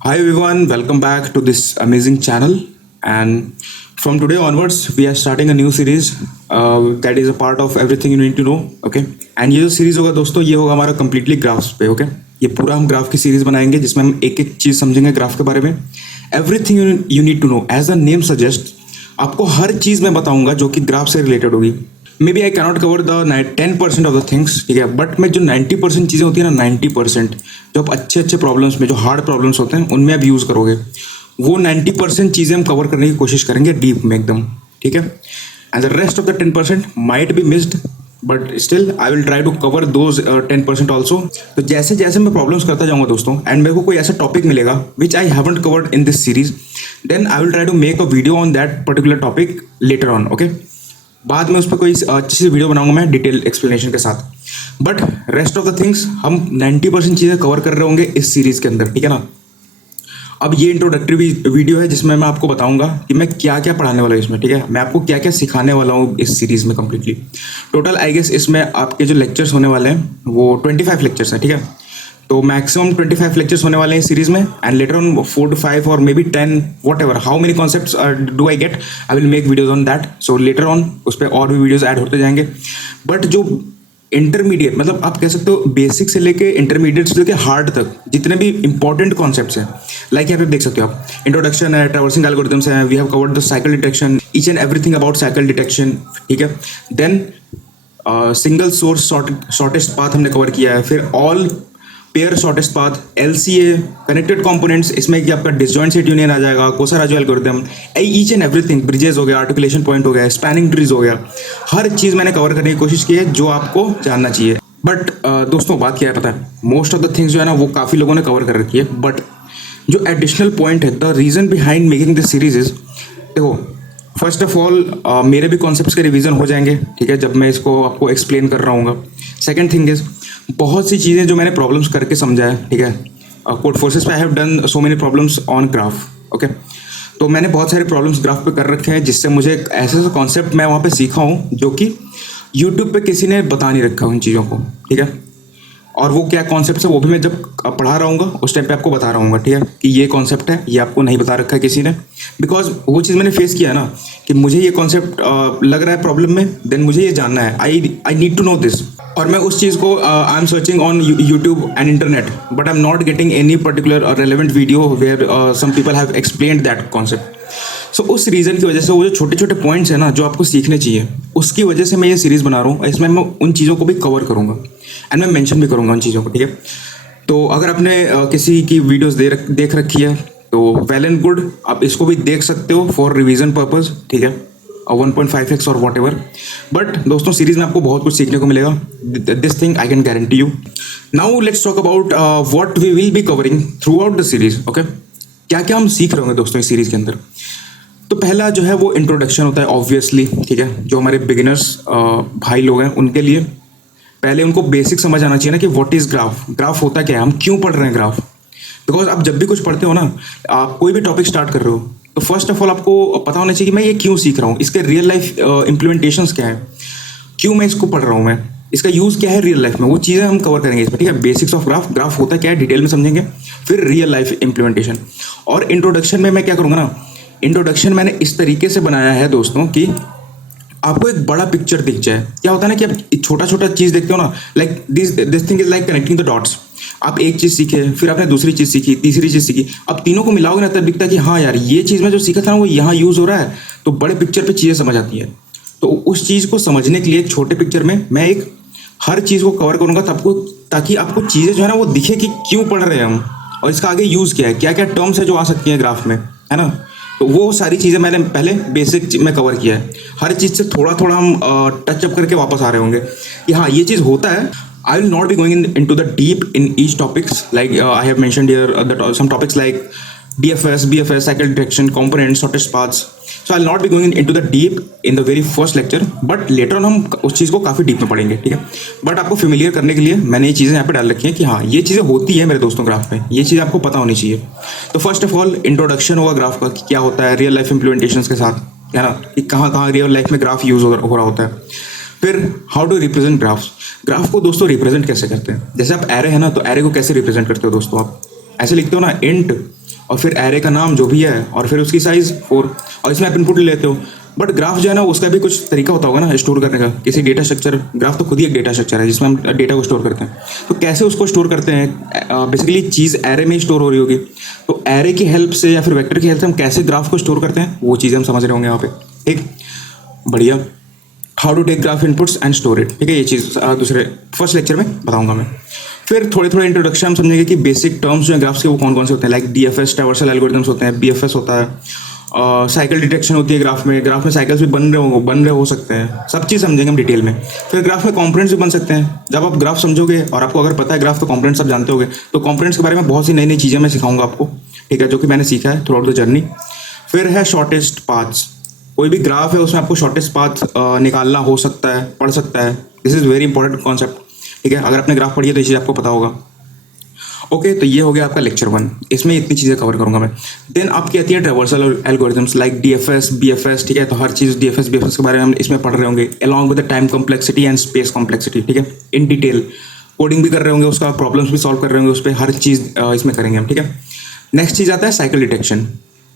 Hi everyone, welcome back to this amazing channel. And from today onwards, we are starting a new series that is a part of everything you need to know. Okay. And ये जो series होगा दोस्तों, ये होगा हमारा completely graphs पे. Okay ये पूरा हम ग्राफ की सीरीज बनाएंगे जिसमें हम एक एक चीज समझेंगे ग्राफ के बारे में. Everything you need to know as the name suggest. आपको हर चीज मैं बताऊंगा जो कि ग्राफ से रिलेटेड होगी. Maybe I cannot cover the 10% of the things, ठीक है, बट मैं जो 90% चीज़ें होती है ना, 90% जो आप अच्छे अच्छे प्रॉब्लम्स में, जो हार्ड प्रॉब्लम्स होते हैं उनमें आप यूज़ करोगे, वो 90% चीज़ें हम कवर करने की कोशिश करेंगे डीप में एकदम. ठीक है. And the rest of the 10% might be missed, but still I will try to cover those 10% also. तो जैसे जैसे मैं प्रॉब्लम्स करता जाऊंगा दोस्तों, एंड मेरे को कोई ऐसा टॉपिक मिलेगा which I haven't covered in this series, then I will try to make a video on that particular topic later on. Okay. बाद में उस पर कोई अच्छी सी वीडियो बनाऊंगा मैं डिटेल एक्सप्लेनेशन के साथ. But rest of the things हम 90% चीज़ें कवर कर रहे होंगे इस सीरीज़ के अंदर. ठीक है ना. अब ये इंट्रोडक्टरी वीडियो है जिसमें मैं आपको बताऊंगा कि मैं क्या क्या पढ़ाने वाला हूँ इसमें. ठीक है. मैं आपको क्या क्या सिखाने वाला हूँ इस सीरीज़ में कम्प्लीटली. टोटल आई गेस इसमें आपके जो लेक्चर्स होने वाले हैं वो 25 लेक्चर्स हैं. ठीक है. तो मैक्सिमम 25 लेक्चर्स होने वाले हैं इस सीरीज में, एंड लेटर ऑन 4 to 5 और may be 10, what ever how many concepts do I get, I will make videos on that. So later on उस पर और भी वीडियोज ऐड होते जाएंगे. बट जो इंटरमीडिएट, मतलब आप कह सकते हो बेसिक से लेके इंटरमीडिएट से लेके हार्ड तक जितने भी इंपॉर्टेंट कॉन्सेप्ट्स हैं, लाइक यहाँ पे देख सकते हो आप, इंट्रोडक्शन है, ट्रैवर्सिंग एल्गोरिथम्स है, we have covered the cycle detection, each and everything about cycle detection. ठीक है. Then single source shortest path हमने कवर किया है. फिर all pair shortest path, LCA, connected components, इसमें कि आपका डिसजॉइंट सेट यूनियन आ जाएगा, Kosaraju algorithm, each and everything, bridges हो गया, आर्टिकुलेशन पॉइंट हो गया, स्पैनिंग ट्रीज हो गया, हर चीज़ मैंने कवर करने की कोशिश की है जो आपको जानना चाहिए. बट दोस्तों बात क्या है पता है, मोस्ट ऑफ द थिंग्स जो है ना वो काफ़ी लोगों ने कवर कर रखी है. बट जो एडिशनल पॉइंट है, the reason behind making this series is, देखो फर्स्ट ऑफ ऑल मेरे भी कॉन्सेप्ट्स के रिवीजन हो जाएंगे. ठीक है. जब मैं इसको आपको एक्सप्लेन कर रहा हूँ. सेकेंड थिंग इज, बहुत सी चीज़ें जो मैंने प्रॉब्लम्स करके समझा है. ठीक है. कोड फोर्सेस पे I have done so many problems on graph. Okay. तो मैंने बहुत सारे प्रॉब्लम्स ग्राफ पे कर रखे हैं जिससे मुझे एक ऐसे कॉन्सेप्ट मैं वहाँ पे सीखा हूँ जो कि यूट्यूब पे किसी ने बता नहीं रखा उन चीज़ों को. ठीक है. और वो क्या कॉन्सेप्ट है वो भी मैं जब पढ़ा रहा हूँ उस टाइम पे आपको बता रहा हूँ. ठीक है. कि ये कॉन्सेप्ट है, ये आपको नहीं बता रखा है किसी ने, बिकॉज वो चीज़ मैंने फेस किया है ना कि मुझे ये कॉन्सेप्ट लग रहा है प्रॉब्लम में, देन मुझे ये जानना है, I need to know this. और मैं उस चीज़ को I am searching on YouTube and internet, but I am not getting any particular relevant video where some people have explained that concept. So उस रीज़न की वजह से वो जो छोटे छोटे पॉइंट्स हैं ना जो आपको सीखने चाहिए, उसकी वजह से मैं ये सीरीज़ बना रहा हूँ. इसमें मैं उन चीज़ों को भी कवर करूँगा एंड मैं मेंशन भी करूँगा उन चीज़ों को. ठीक है. तो अगर आपने किसी की वीडियोस देख रखी है तो वेल एंड गुड, आप इसको भी देख सकते हो फॉर रिवीजन पर्पज़. ठीक है. 1.5x और वॉट एवर. बट दोस्तों सीरीज में आपको बहुत कुछ सीखने को मिलेगा. This thing I can guarantee you. Now let's talk about what we will be covering throughout the series. Okay. क्या क्या हम सीख रहे होंगे दोस्तों इस सीरीज के अंदर. तो पहला जो है वो इंट्रोडक्शन होता है ऑब्वियसली. ठीक है. जो हमारे बिगिनर्स भाई लोग हैं उनके लिए पहले उनको बेसिक समझ आना चाहिए ना कि व्हाट इज़ ग्राफ, ग्राफ होता क्या है, हम क्यों पढ़ रहे हैं ग्राफ. बिकॉज आप जब भी कुछ पढ़ते हो ना, आप कोई भी टॉपिक स्टार्ट कर रहे हो, तो फर्स्ट ऑफ ऑल आपको पता होना चाहिए कि मैं ये क्यों सीख रहा हूँ, इसके रियल लाइफ इम्प्लीमेंटेशंस क्या है, क्यों मैं इसको पढ़ रहा हूँ, मैं इसका यूज़ क्या है रियल लाइफ में. वो चीज़ें हम कवर करेंगे इसमें. ठीक है. बेसिक्स ऑफ ग्राफ, ग्राफ होता क्या है डिटेल में समझेंगे, फिर रियल लाइफ इम्प्लीमेंटेशन. और इंट्रोडक्शन में मैं क्या करूँगा ना, इंट्रोडक्शन मैंने इस तरीके से बनाया है दोस्तों कि आपको एक बड़ा पिक्चर दिख जाए. क्या होता है ना कि आप छोटा छोटा चीज़ देखते हो ना, like this thing is like connecting the dots. आप एक चीज़ सीखे, फिर आपने दूसरी चीज़ सीखी, तीसरी चीज़ सीखी, अब तीनों को मिलाओगे ना तब दिखता है कि हाँ यार ये चीज़ मैं जो सीखा था ना वो यहाँ यूज़ हो रहा है. तो बड़े पिक्चर पे चीज़ें समझ आती है. तो उस चीज़ को समझने के लिए एक छोटे पिक्चर में मैं एक हर चीज़ को कवर करूँगा ताकि आपको चीज़ें जो है ना वो दिखे कि क्यों पढ़ रहे हैं हम, और इसका आगे यूज़ क्या है, क्या क्या टर्म्स है जो आ सकती हैं ग्राफ में, है ना. तो वो सारी चीज़ें मैंने पहले बेसिक में कवर किया है. हर चीज़ से थोड़ा थोड़ा हम टच अप करके वापस आ रहे होंगे कि हाँ ये चीज़ होता है. I will not be going into the deep in each topics, like I have mentioned here some topics like DFS, BFS, cycle detection, components, shortest paths. So I'll not be going into the deep in the very first lecture, but later on हम उस चीज़ को काफ़ी deep में पढ़ेंगे. ठीक है. But आपको फेमिलियर करने के लिए मैंने ये चीज़ें यहाँ पे डाल रखी हैं कि हाँ ये चीज़ें होती है मेरे दोस्तों ग्राफ में, ये चीज़ आपको पता होनी चाहिए. तो फर्स्ट ऑफ ऑल इंट्रोडक्शन होगा ग्राफ का कि क्या होता है रियल लाइफ इम्प्लीमेंटेशंस के साथ, है ना, कि कहाँ कहाँ रियल लाइफ में ग्राफ यूज़ हो रहा होता है. फिर how to represent graphs. Graph को दोस्तों रिप्रेजेंट कैसे करते हैं. जैसे आप एरे है ना, तो एरे को कैसे रिप्रेजेंट करते हो दोस्तों. आप ऐसे लिखते हो ना, इंट और फिर एरे का नाम जो भी है और फिर उसकी साइज 4, और इसमें आप इनपुट ले लेते हो। बट ग्राफ जो है ना उसका भी कुछ तरीका होता होगा ना स्टोर करने का, किसी डेटा स्ट्रक्चर। ग्राफ तो खुद ही एक डेटा स्ट्रक्चर है जिसमें हम डेटा को स्टोर करते हैं। तो कैसे उसको स्टोर करते हैं, बेसिकली चीज़ एरे में ही स्टोर हो रही होगी, तो एरे की हेल्प से या फिर वेक्टर की हेल्प से हम कैसे ग्राफ को स्टोर करते हैं वो चीज़ें हम समझ रहे होंगे यहाँ पे। ठीक, बढ़िया। How to take graph inputs and store it, ठीक है, ये चीज़ दूसरे फर्स्ट लेक्चर में बताऊंगा मैं। फिर थोड़े थोड़े इंट्रोडक्शन हम समझेंगे कि बेसिक टर्म्स जो है ग्राफ्स के वो कौन कौन से होते हैं, लाइक डीएफएस ट्रैवर्सल एल्गोरिथम्स होते हैं, बीएफएस होता है, साइकिल डिटेक्शन होती है ग्राफ में साइकिल्स भी बन रहे हो सकते हैं, सब चीज़ समझेंगे हम डिटेल में। फिर ग्राफ में कॉम्पोनेंट्स भी बन सकते हैं। जब आप ग्राफ समझोगे और आपको अगर पता है ग्राफ तो कॉम्पोनेंट्स आप जानते होगे, तो कॉम्पोनेंट्स के बारे में बहुत सी नई नई चीज़ें मैं सिखाऊंगा आपको, ठीक है, जो कि मैंने सीखा है थ्रू आउट द जर्नी। फिर है शॉर्टेस्ट पाथ्स, कोई भी ग्राफ है उसमें आपको शॉर्टेस्ट पाथ निकालना हो सकता है, पढ़ सकता है। This is very important concept, ठीक है, अगर आपने ग्राफ पढ़ी है तो ये चीज़ आपको पता होगा। ओके, तो ये हो गया आपका लेक्चर 1, इसमें इतनी चीज़ें कवर करूंगा मैं। देन आपकी आती है traversal algorithms like DFS, BFS, ठीक है, तो हर चीज़ डीएफएस बीएफएस के बारे में हम इसमें पढ़ रहे होंगे, along with the time complexity and space complexity, ठीक है, इन डिटेल कोडिंग भी कर रहे होंगे, उसका प्रॉब्लम्स भी सॉल्व कर रहे होंगे, उस पर हर चीज़ इसमें करेंगे हम, ठीक है। नेक्स्ट चीज़ आता है cycle detection.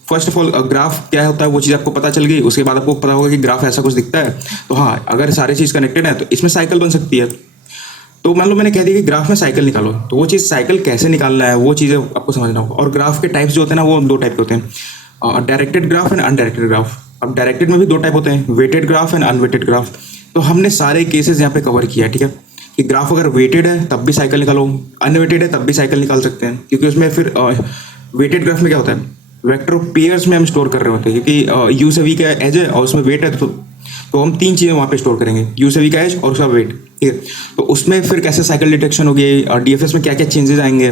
First of all graph क्या होता है वो चीज़ आपको पता चल गई, उसके बाद आपको पता होगा कि ग्राफ ऐसा कुछ दिखता है, तो हाँ अगर सारी चीज़ कनेक्टेड है तो इसमें साइकिल बन सकती है। तो मान लो मैंने कह दिया कि ग्राफ में साइकिल निकालो, तो वो चीज़ साइकिल कैसे निकालना है वो चीज़ें आपको समझना होगा। और ग्राफ के टाइप्स जो होते हैं ना वो 2 टाइप के होते हैं, directed graph and undirected graph. अब डायरेक्टेड में भी 2 टाइप होते हैं, weighted graph and unweighted graph. तो हमने सारे केसेस यहाँ पे कवर किया है, ठीक है, कि ग्राफ अगर वेटेड है तब भी साइकिल निकालो, अनवेटेड है तब भी साइकिल निकाल सकते हैं, क्योंकि उसमें फिर वेटेड ग्राफ में क्या होता है, वेक्टर ऑफ पेयर्स में हम स्टोर कर रहे होते हैं, क्योंकि यू से वी का एज है और उसमें वेट है, तो हम 3 चीज़ें वहाँ पे स्टोर करेंगे, यू से वी का एज और उसका वेट, ठीक है। तो उसमें फिर कैसे साइकिल डिटेक्शन होगी और डीएफएस में क्या क्या चेंजेस आएंगे,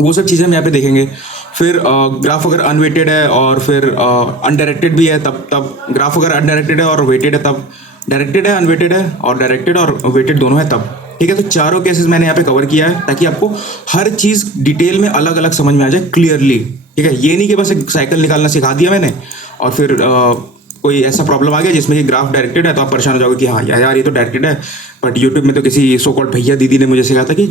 वो सब चीज़ें हम यहाँ पे देखेंगे। फिर ग्राफ अगर अनवेटेड है और फिर अनडायरेक्टेड भी है तब ग्राफ अगर अनडायरेक्टेड है और वेटेड है तब, डायरेक्टेड है अनवेटेड है और डायरेक्टेड और वेटेड दोनों है तब, ठीक है। तो चारों केसेस मैंने यहाँ पे कवर किया है ताकि आपको हर चीज़ डिटेल में अलग अलग समझ में आ जाए क्लियरली, ठीक है। ये नहीं कि बस एक साइकिल निकालना सिखा दिया मैंने और फिर कोई ऐसा प्रॉब्लम आ गया जिसमें कि ग्राफ डायरेक्टेड है तो आप परेशान हो जाओगे कि हाँ यार ये तो डायरेक्टेड है, बट यूट्यूब में तो किसी सो कॉल्ड भैया दीदी ने मुझे सिखाया था कि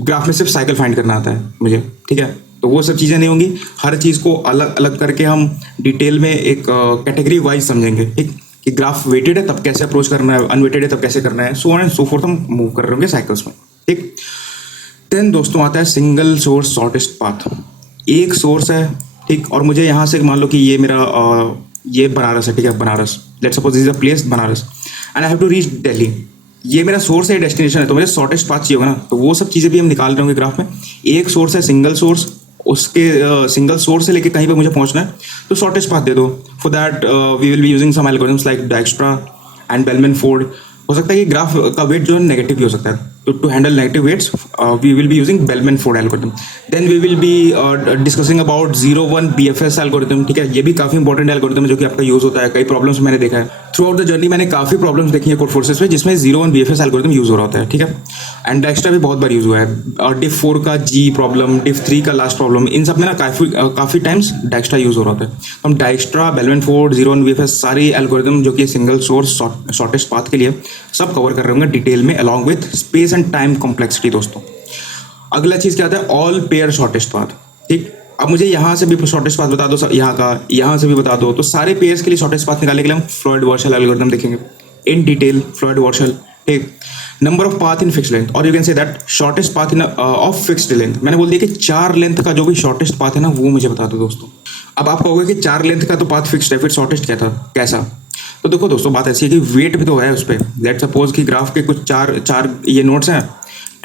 ग्राफ में सिर्फ साइकिल फाइंड करना आता है मुझे, ठीक है। तो वो सब चीज़ें नहीं होंगी, हर चीज़ को अलग अलग करके हम डिटेल में एक कैटेगरी वाइज समझेंगे, ठीक, कि ग्राफ वेटेड है तब कैसे अप्रोच करना है, अनवेटेड है तब कैसे करना है, so on and so fourth हम मूव कर रहे होंगे साइकिल्स में, ठीक। देन दोस्तों आता है सिंगल सोर्स शॉर्टेस्ट पाथ। एक सोर्स है, ठीक, और मुझे यहाँ से मान लो कि ये मेरा ये बनारस है, ठीक है, Banaras, let's suppose this is a place Banaras and I have to reach Delhi. ये मेरा सोर्स है, डेस्टिनेशन है, तो मुझे शॉर्टेस्ट पाथ चाहिए होगा ना, तो वो सब चीज़ें भी हम निकाल रहे होंगे ग्राफ में। एक सोर्स है सिंगल सोर्स, उसके सिंगल सोर्स से लेके कहीं पे मुझे पहुंचना है तो शॉर्टेस्ट पाथ दे दो। For that we will be using some algorithms like Dijkstra and Bellman Ford. हो सकता है कि ग्राफ का वेट जो है नेगेटिव भी हो सकता है, तो to handle negative weights we will be using Bellman Ford algorithm. Then we will be discussing about 0-1 BFS algorithm, ठीक है, ये भी काफ़ी इंपॉर्टेंट एल्गोरिथम है जो कि आपका यूज़ होता है। कई प्रॉब्लम्स मैंने देखा है थ्रू आउट द जर्नी, मैंने काफ़ी प्रॉब्लम्स देखी है कोड फोर्सेस में जिसमें 0-1 बीएफएस एल्गोरिथम यूज़ हो रहा होता है, ठीक है। एंड डाइक्स्ट्रा भी बहुत बार यूज़ हुआ है, और डिफ 4 का जी प्रॉब्लम, डिफ 3 का लास्ट प्रॉब्लम, इन सब में ना काफ़ी टाइम्स डाइक्स्ट्रा यूज़ हो रहा होता है। तो हम डाइक्स्ट्रा, बेलमैन फोर्ड, 0-1 बीएफएस सारी एल्गोरिथम जो कि सिंगल सोर्स शॉर्टेस्ट पाथ के लिए सब कवर कर रहे होंगे डिटेल में along with space and time complexity दोस्तों। अगला चीज़ क्या आता है, ऑल पेयर शॉर्टेस्ट पाथ, ठीक। अब मुझे यहाँ से भी शॉर्टेस्ट पाथ बता दो, यहाँ का यहाँ से भी बता दो, तो सारे पेयर्स के लिए शॉर्टेस्ट पाथ निकालने के लिए हम फ्लॉयड-वार्शल एल्गोरिथम देखेंगे इन डिटेल, फ्लॉयड-वार्शल, ठीक। Number of path in fixed length, और you can say that shortest path in of fixed length. मैंने बोल दिया कि 4 लेंथ का जो भी शॉर्टेस्ट पाथ है ना वो मुझे बता दो दोस्तों। अब आप कहोगे कि 4 लेंथ का तो पाथ फिक्स्ड है, फिर शॉर्टेस्ट क्या था, कैसा? तो देखो दोस्तों बात ऐसी है कि वेट भी तो है उस पर। लेट्स सपोज कि ग्राफ के कुछ चार ये नोट्स हैं,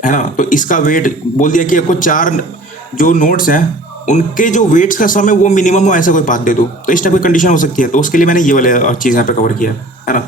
है ना, तो इसका वेट बोल दिया कि आपको 4 जो नोट्स हैं उनके जो वेट्स का सम है वो मिनिमम हो, ऐसा कोई पाथ दे दो, तो इस टाइप की कंडीशन हो सकती है। तो उसके लिए मैंने ये वाले चीज़ यहाँ पे कवर किया है ना।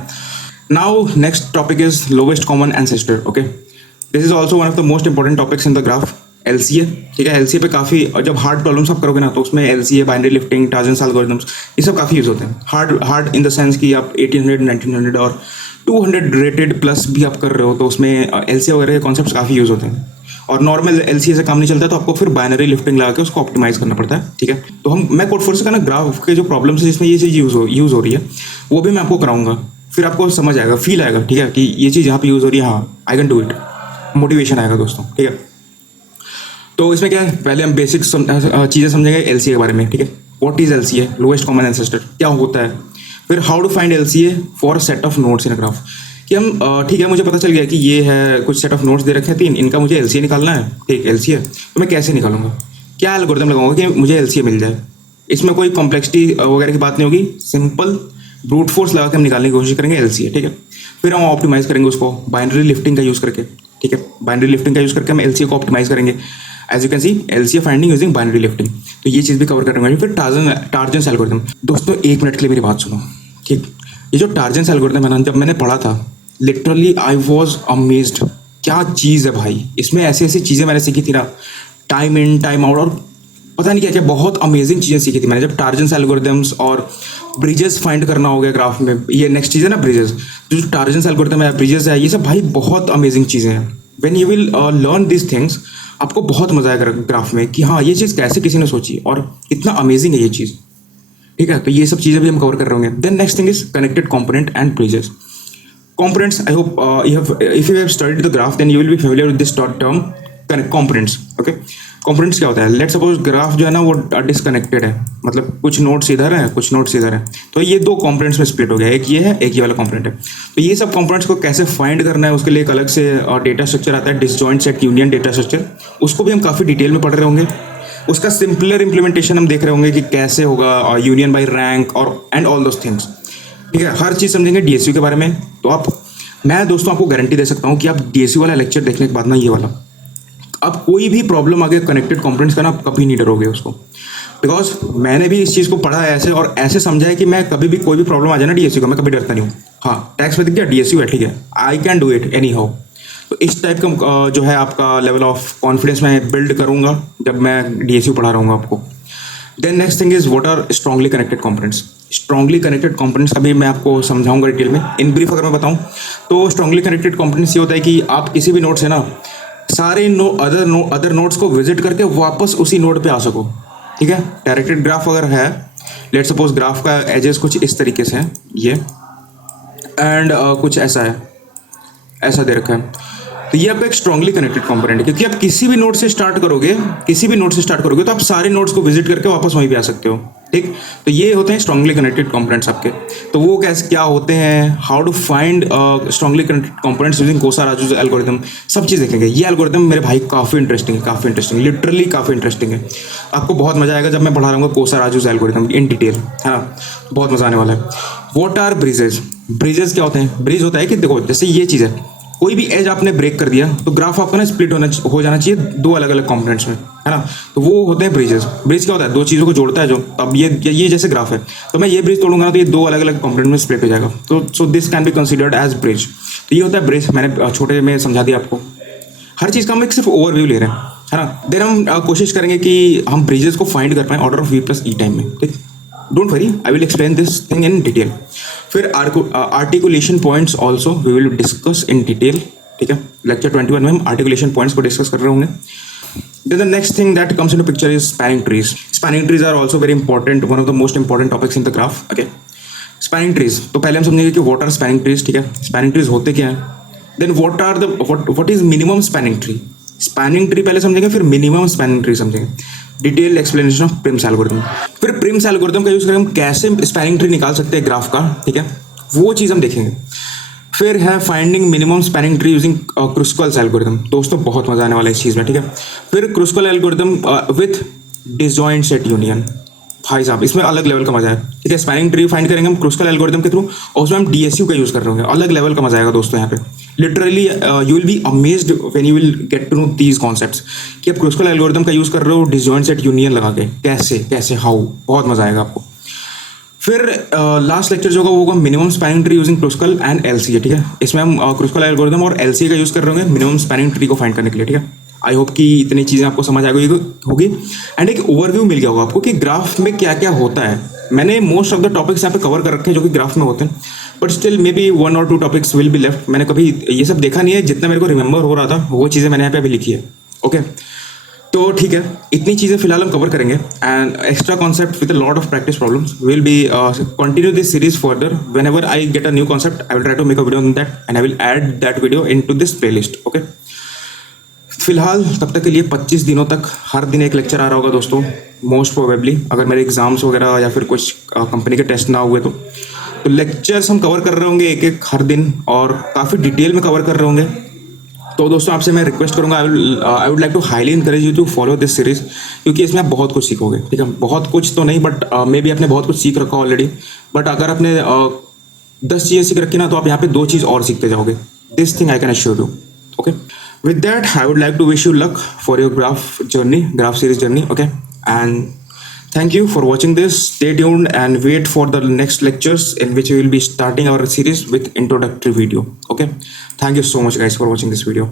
Now next topic is lowest common ancestor, okay. This is also one of the most important topics in the graph, LCA, ठीक है। एलसीए पे काफ़ी, जब हार्ड प्रॉब्लम्स आप करोगे ना तो उसमें एलसीए, बाइनरी लिफ्टिंग, टार्जन्स एल्गोरिथम्स, ये सब काफ़ी यूज होते हैं। हार्ड इन द सेंस कि आप 1800, 1900 और 200 रेटेड प्लस भी आप कर रहे हो तो उसमें एलसीए वगैरह के कॉन्सेप्ट्स काफ़ी यूज होते हैं। और नॉर्मल एलसीए से काम नहीं चलता तो आपको फिर बाइनरी लिफ्टिंग लगा के उसको ऑप्टिमाइज करना पड़ता है, ठीक है। तो मैं कोड फोर्स का ना ग्राफ के जो प्रॉब्लम्स है जिसमें ये चीज़ यूज़ हो रही है वो भी मैं आपको कराऊंगा, फिर आपको समझ आएगा, फील आएगा, ठीक है, कि ये चीज़ यहाँ पे यूज़ हो रही है, हाँ आई कैन डू इट, मोटिवेशन आएगा दोस्तों, ठीक है। तो इसमें क्या है, पहले हम बेसिक चीज़ें समझेंगे एलसीए के बारे में, ठीक है। What is LCA, lowest common ancestor, क्या होता है। फिर how to find LCA for set of nodes in a graph, कि हम ठीक है, मुझे पता चल गया कि ये है कुछ सेट ऑफ नोड्स दे रखे हैं 3, इनका मुझे एलसीए निकालना है, ठीक, एलसीए तो मैं कैसे निकालूंगा, क्या एल्गोरिथम लगाऊंगा कि मुझे एलसीए मिल जाए। इसमें कोई कॉम्प्लेक्सिटी वगैरह की बात नहीं होगी, सिंपल ब्रूट फोर्स लगा के हम निकालने की कोशिश करेंगे एलसीए, ठीक है। फिर हम ऑप्टिमाइज करेंगे उसको बाइनरी लिफ्टिंग का यूज़ करके, ठीक है। बाइनरी लिफ्टिंग का यूज़ करके हम एलसीए को ऑप्टिमाइज करेंगे। As you can see LCA finding using binary lifting, तो ये चीज़ भी कवर करेंगे। फिर टार्जन्स एल्गोरिथम, दोस्तों 1 मिनट के लिए मेरी बात सुनो, ठीक। ये जो टार्जन्स एल्गोरिथम है ना, जब मैंने पढ़ा था लिटरली आई वॉज अमेज्ड, क्या चीज़ है भाई, इसमें ऐसी ऐसी चीज़ें मैंने सीखी थी ना, टाइम इन टाइम आउट, और पता नहीं क्या क्या बहुत अमेजिंग चीज़ें सीखी थी मैंने जब टार्जन्स एल्गोरिथम्स और ब्रिजेस फाइंड करना हो गया ग्राफ में। ये नेक्स्ट चीज़ है ना ब्रिजेस, जो टार्जन्स एल्गोरिथम है, ब्रिजेस है, ये सब भाई बहुत अमेजिंग चीज़ें हैं। When you will learn this things, आपको बहुत मजा आएगा ग्राफ में कि हाँ ये चीज़ कैसे किसी ने सोची और इतना अमेजिंग है ये चीज़, ठीक है। तो ये सब चीज़ें भी हम कवर कर रहे होंगे। Then next thing is connected component and bridges. Components, I hope if you have studied the graph, then you will be familiar with this term components. Okay, components क्या होता है, लेट सपोज ग्राफ जो है ना वो disconnected है, मतलब कुछ नोड्स इधर है कुछ नोड्स इधर है, तो ये 2 कंपोनेंट्स में स्प्लिट हो गया, एक ये है एक ये वाला कंपोनेंट है। तो ये सब कंपोनेंट्स को कैसे फाइंड करना है, उसके लिए एक अलग से डेटा स्ट्रक्चर आता है, disjoint set union data structure, उसको भी हम काफ़ी डिटेल में पढ़ रहे होंगे। उसका सिंपलर इंप्लीमेंटेशन हम देख रहे होंगे कि कैसे होगा, यूनियन बाई रैंक और एंड ऑल दोस थिंग्स, ठीक है। हर चीज़ समझेंगे डीएसयू के बारे में। तो मैं दोस्तों आपको गारंटी दे सकता हूँ कि आप डीएसयू वाला लेक्चर देखने के बाद ना, ये वाला, अब कोई भी प्रॉब्लम आगे कनेक्टेड कंपोनेंट्स का ना, आप कभी नहीं डरोगे उसको, बिकॉज मैंने भी इस चीज़ को पढ़ा है ऐसे और ऐसे समझा है कि मैं कभी भी कोई भी प्रॉब्लम आ जाए ना डीएसयू का, मैं कभी डरता नहीं हूँ। हाँ, टैक्स में दिख गया डीएसयू है, ठीक है, I can do it anyhow. तो इस टाइप का जो है आपका लेवल ऑफ कॉन्फिडेंस मैं बिल्ड करूँगा जब मैं डीएसयू पढ़ा रहा हूँ आपको। Then next thing is what are strongly connected components. Strongly connected components का भी मैं आपको समझाऊंगा डिटेल में। इन ब्रीफ अगर मैं बताऊं तो स्ट्रांगली कनेक्टेड कंपोनेंट्स ये होता है कि आप किसी भी नोड से ना सारे अदर नोड्स को विजिट करके वापस उसी नोड पे आ सको, ठीक है। डायरेक्टेड ग्राफ अगर है, लेट सपोज ग्राफ का एजेस कुछ इस तरीके से है ये, एंड कुछ ऐसा है, ऐसा दे रखा है, तो ये आपका एक स्ट्रांगली कनेक्टेड कंपोनेंट है, क्योंकि आप किसी भी नोड से स्टार्ट करोगे तो आप सारे नोड्स को विजिट करके वापस वहीं पे आ सकते हो, ठीक। तो ये होते हैं स्ट्रांगली कनेक्टेड कंपोनेंट्स आपके। तो वो कैसे क्या होते हैं, how to find strongly connected components using Kosaraju's algorithm, सब चीज़ देखेंगे। ये एल्गोरिथम मेरे भाई काफ़ी इंटरेस्टिंग है, लिटरली काफ़ी इंटरेस्टिंग है। आपको बहुत मजा आएगा जब मैं पढ़ा रहूँगा कोसा-राजूज एल्गोरिथम इन डिटेल, है ना, बहुत मजा आने वाला है। व्हाट आर ब्रिजेस, ब्रिजेस क्या होते हैं, ब्रिज होता है कि देखो जैसे ये चीज़ है, कोई भी एज आपने ब्रेक कर दिया तो ग्राफ आपका ना स्प्लिट हो जाना चाहिए 2 अलग अलग कंपोनेंट्स में, है ना, तो वो होते हैं ब्रिजेस। ब्रिज क्या होता है, 2 चीज़ों को जोड़ता है जो, अब ये जैसे ग्राफ है, तो मैं ये ब्रिज तोड़ूंगा ना तो ये 2 अलग अलग कंपोनेंट में स्प्लिट हो जाएगा, तो so this can be considered as bridge. तो ये होता है ब्रिज, मैंने छोटे में समझा दिया आपको। हर चीज़ का हम एक सिर्फ ओवरव्यू ले रहे हैं, है ना। देन हम कोशिश करेंगे कि हम ब्रिजेस को फाइंड कर पाएँ ऑर्डर ऑफ v+e टाइम में, ठीक। Don't worry, I will explain this thing in detail. फिर articulation points also we will discuss in detail, ठीक है। लेक्चर 21 में हम आर्टिकुलेशन पॉइंट्स को डिस्कस कर रहे होंगे। Then the next thing that comes into picture is spanning trees. Spanning trees are also very important, one of the most important topics in the graph. Okay, spanning trees. तो पहले हम समझेंगे कि what are spanning trees, ठीक है। spanning trees होते क्या हैं। Then what is minimum spanning tree? Spanning tree पहले समझेंगे, फिर minimum spanning tree समझेंगे। Detail explanation of Prim's algorithm. फिर प्रिम्स एल्गोरिथम का यूज़ करके हम कैसे स्पैनिंग ट्री निकाल सकते हैं ग्राफ का, ठीक है, वो चीज़ हम देखेंगे। फिर है finding minimum spanning tree using Kruskal's algorithm. दोस्तों बहुत मजा आने वाला है इस चीज़ में, ठीक है। फिर Kruskal algorithm with disjoint set union, भाई साहब इसमें अलग लेवल का मजा है, ठीक है। स्पैनिंग ट्री फाइंड करेंगे हम क्रुस्कल एल्गोरिथम के थ्रू, और उसमें हम डीएसयू का यूज़ कर रहे होंगे, अलग लेवल का मजा आएगा दोस्तों यहाँ पे। Literally you will be amazed when you will get to know these concepts कि आप क्रुस्कल एल्गोरिथम का यूज़ कर रहे हो डिसजॉइंट सेट यूनियन लगा के, कैसे हाउ, बहुत मजा आएगा आपको। फिर लास्ट लेक्चर जो होगा minimum spanning tree using Kruskal and LCA, ठीक है। इसमें हम क्रुस्कल एल्गोरिथम और एलसीए का यूज़ कर रहे होंगे मिनिमम स्पैनिंग ट्री को फाइंड करने के लिए, ठीक है। आई होप कि इतनी चीज़ें आपको समझ आ गई होगी एंड एक ओवरव्यू मिल गया होगा आपको कि ग्राफ में क्या क्या होता है। मैंने मोस्ट ऑफ द टॉपिक्स यहाँ पे कवर कर रखे हैं जो कि ग्राफ में होते हैं, but still may be 1 or 2 topics will be left. मैंने कभी ये सब देखा नहीं है, जितना मेरे को रिमेंबर हो रहा था वो चीज़ें मैंने यहाँ पे अभी लिखी है, ओके। तो ठीक है, इतनी चीज़ें फिलहाल हम कवर करेंगे and extra concept with a lot of practice problems will be continue this series further. When I get a new concept I will try to make a video on that and I will add that video into this playlist, okay. फिलहाल तब तक के लिए 25 दिनों तक हर दिन एक lecture आ रहा होगा दोस्तों, मोस्ट प्रोबेबली, अगर मेरे एग्जाम्स वगैरह या फिर कुछ कंपनी के टेस्ट ना हुए तो लेक्चर्स हम कवर कर रहे होंगे एक एक हर दिन, और काफ़ी डिटेल में कवर कर रहे होंगे। तो दोस्तों आपसे मैं रिक्वेस्ट करूंगा, I would like to highly encourage you to follow this series, क्योंकि इसमें आप बहुत कुछ सीखोगे। ठीक है, बहुत कुछ तो नहीं, बट मे बी आपने बहुत कुछ सीख रखा ऑलरेडी, बट अगर आपने 10 चीज़ें सीख रखी ना, तो आप यहाँ पे 2 चीज़ और सीखते जाओगे। This thing I can assure you. Okay, with that I would like to wish you luck for your graph series journey. Okay, and thank you for watching this. Stay tuned and wait for the next lectures in which we will be starting our series with introductory video. Okay, thank you so much guys for watching this video.